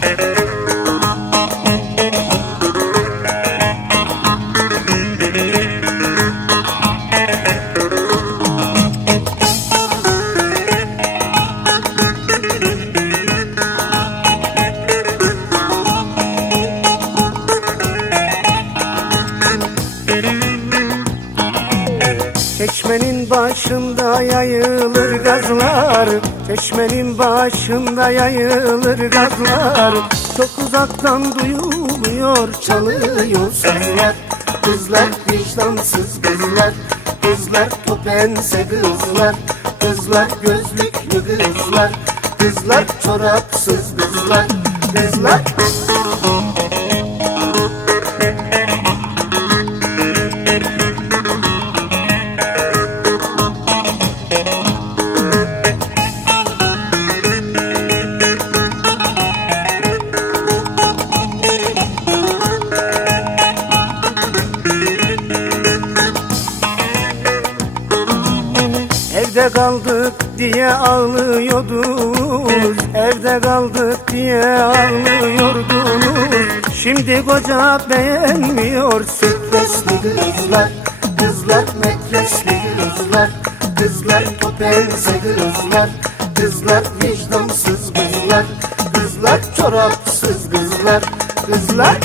Thank you. Çeşmenin başında yayılır gazlar Çeşmenin başında yayılır gazlar. Çok uzaktan duyuluyor çalıyor sözler Kızlar vicdansız kızlar Kızlar topense kızlar. Kızlar gözlüklü kızlar Kızlar çorapsız kızlar. Kızlar Evde kaldık diye ağlıyordunuz. Evde kaldık diye ağlıyordunuz. Şimdi koca beğenmiyor. Stresli kızlar Kızlar metresli kızlar. Kızlar topense kızlar. Kızlar vicdansız kızlar. Kızlar çorapsız kızlar. Kızlar